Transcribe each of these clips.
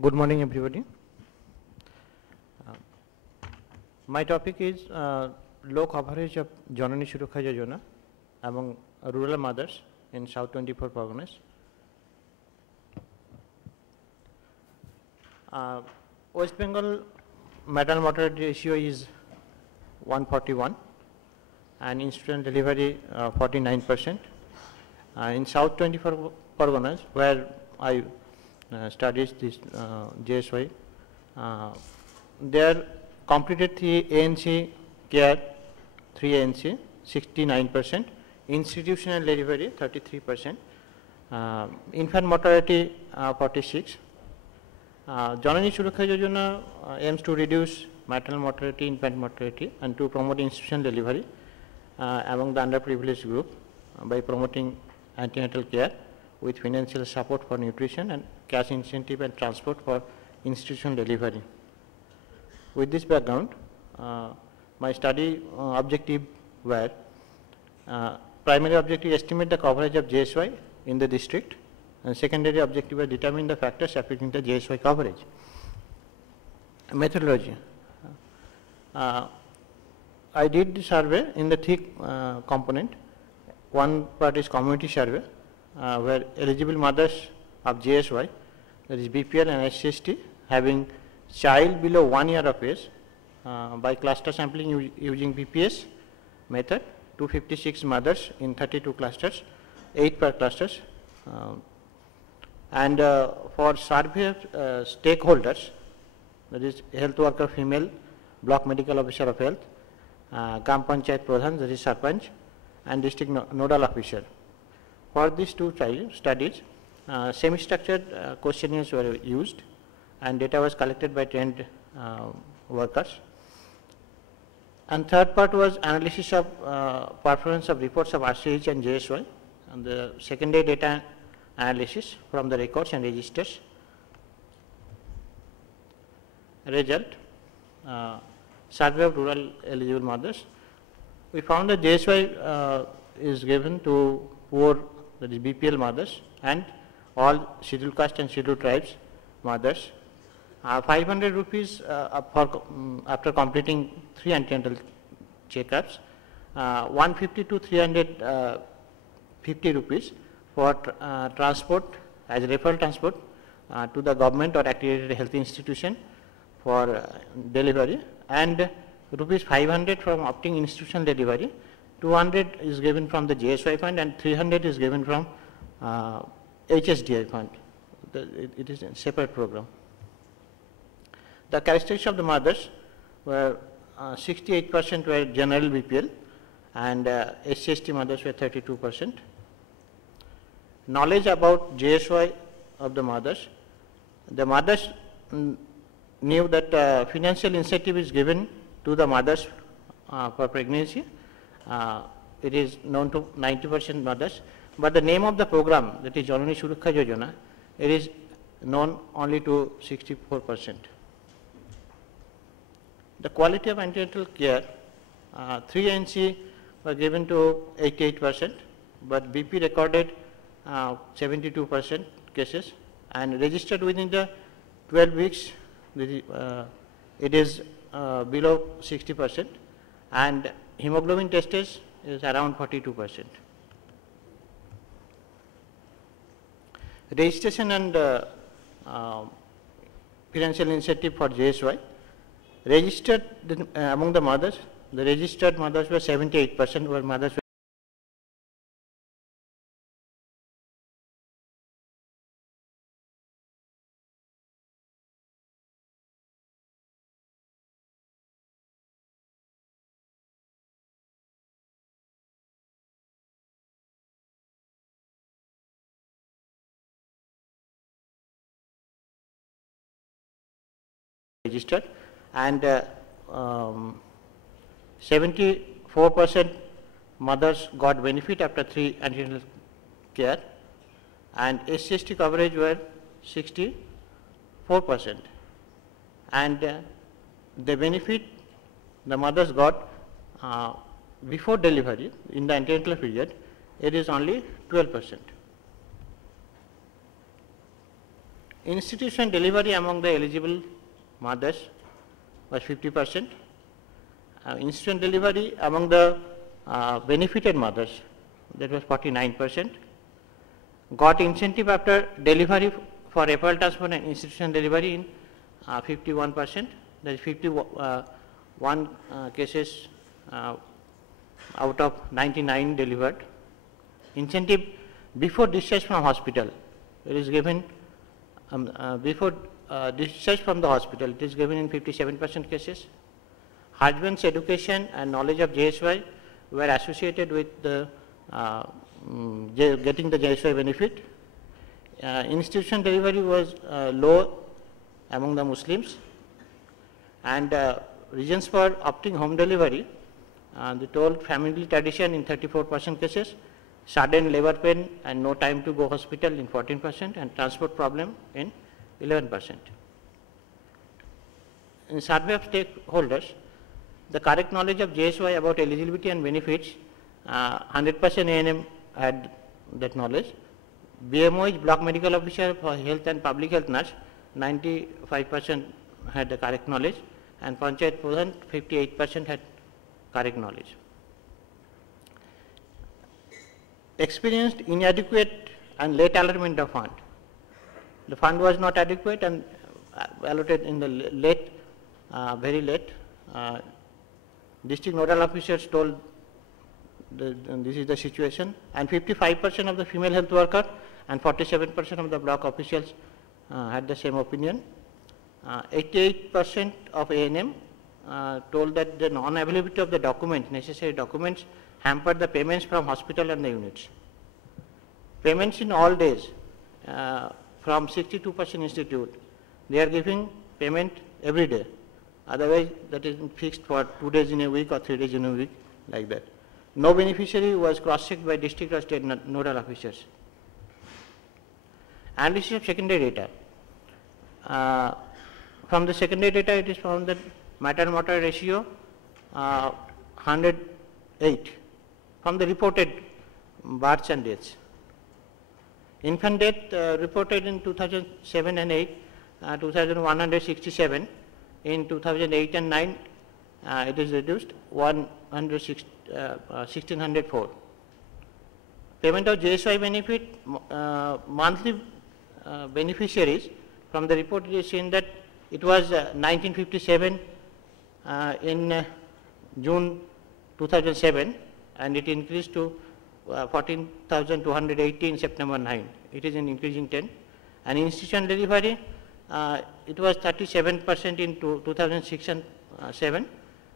Good morning, everybody. My topic is low coverage of Janani Suraksha Yojana among rural mothers in South 24 Parganas. West Bengal maternal mortality ratio is 141 and instrument delivery 49%. In South 24 Parganas, where I studies this JSY, there completed 3 ANC care, 3 ANC, 69%, institutional delivery 33%, infant mortality 46. Janani Suraksha Yojana aims to reduce maternal mortality, infant mortality, and to promote institutional delivery among the underprivileged group by promoting antenatal care with financial support for nutrition and cash incentive and transport for institutional delivery. With this background, my study objective were primary objective estimate the coverage of JSY in the district, and secondary objective was determine the factors affecting the JSY coverage. Methodology. I did the survey in the three component. One part is community survey, where eligible mothers of JSY, that is BPL and SCST, having child below 1 year of age, by cluster sampling using BPS method, 256 mothers in 32 clusters, 8 per clusters. And for survey stakeholders, that is health worker female, block medical officer of health, Gram Panchayat Pradhan, that is Sarpanch, and district nodal officer. For these two studies, semi-structured questionnaires were used and data was collected by trained workers. And third part was analysis of performance of reports of RCH and JSY, and the secondary data analysis from the records and registers. Result, survey of rural eligible mothers. We found that JSY is given to poor, that is BPL mothers, and all scheduled caste and scheduled tribes mothers. 500 rupees after completing 3 antenatal checkups, 150 to 350 rupees for transport as referral transport to the government or accredited health institution for delivery, and rupees 500 from opting institutional delivery. 200 is given from the JSY fund and 300 is given from HSDI fund. It is a separate program. The characteristics of the mothers were 68% were general BPL and SC/ST mothers were 32%. Knowledge about JSY of the mothers knew that financial incentive is given to the mothers for pregnancy. It is known to 90% mothers, but the name of the program, that is Janani Suraksha Yojana, it is known only to 64%. The quality of antenatal care, 3 ANC were given to 88%, but BP recorded 72% cases, and registered within the 12 weeks, it is below 60%, and hemoglobin testes is around 42%. Registration and financial incentive for JSY. Registered among the mothers, the registered mothers were 78%, were mothers were registered, and 74% mothers got benefit after 3 antenatal care, and SC/ST coverage were 64%, and the benefit the mothers got before delivery in the antenatal period, it is only 12%. Institution delivery among the eligible mothers was 50%. Institution delivery among the benefited mothers, that was 49%. Got incentive after delivery for apparel transport and institution delivery in 51%. That is 51 cases out of 99 delivered. Incentive before discharge from hospital, it is given before discharge from the hospital, it is given in 57% cases. Husband's education and knowledge of JSY were associated with the getting the JSY benefit. Institution delivery was low among the Muslims, and reasons for opting home delivery, they told family tradition in 34% cases, sudden labor pain and no time to go hospital in 14%, and transport problem in 11%. In survey of stakeholders, the correct knowledge of JSY about eligibility and benefits, 100% ANM had that knowledge. BMO is Block Medical Officer for Health and Public Health Nurse, 95% had the correct knowledge, and Panchayat Pradhan 58% had correct knowledge. Experienced inadequate and late allotment of fund. The fund was not adequate and allotted in the late, very late. District nodal officers told this is the situation, and 55% of the female health worker and 47% of the block officials had the same opinion. 88% of ANM told that the non-availability of the documents, necessary documents, hampered the payments from hospital and the units. Payments in all days from 62% institute, they are giving payment every day. Otherwise, that is fixed for 2 days in a week or 3 days in a week, like that. No beneficiary was cross-checked by district or state nodal officers. Analysis of secondary data. From the secondary data, it is found that mater-mortality ratio 108 from the reported births and deaths. Infant death reported in 2007 and 8, 2167. In 2008 and 9, it is reduced 1604. Payment of JSY benefit, monthly beneficiaries, from the report it is seen that it was 1957 in June 2007, and it increased to 14,280 in September 9. It is an increasing trend. And institution delivery, it was 37% in 2006 and 7,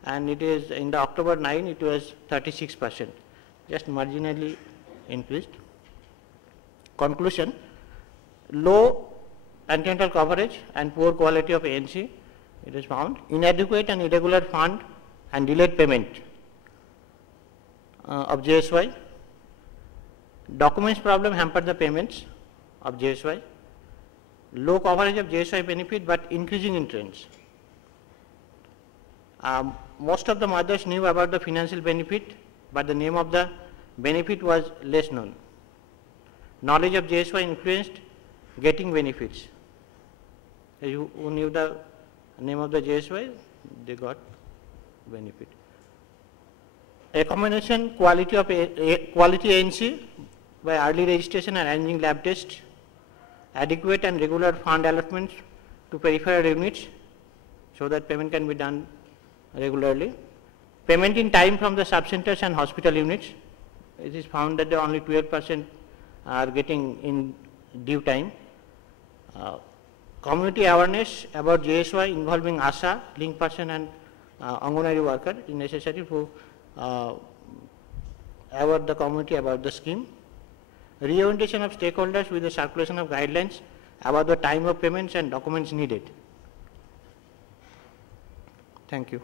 and it is in the October 9, it was 36%, just marginally increased. Conclusion: low antenatal coverage and poor quality of ANC, it is found. Inadequate and irregular fund and delayed payment of JSY. Documents problem hampered the payments of JSY. Low coverage of JSY benefit but increasing in trends. Most of the mothers knew about the financial benefit, but the name of the benefit was less known. Knowledge of JSY influenced getting benefits. Who knew the name of the JSY, they got benefit. Accommodation quality of quality ANC by early registration and arranging lab tests. Adequate and regular fund allotments to peripheral units so that payment can be done regularly. Payment in time from the sub-centers and hospital units. It is found that only 12% are getting in due time. Community awareness about JSY involving ASHA, link person and Anganwadi worker is necessary to aware the community about the scheme. Reorientation of stakeholders with the circulation of guidelines about the time of payments and documents needed. Thank you.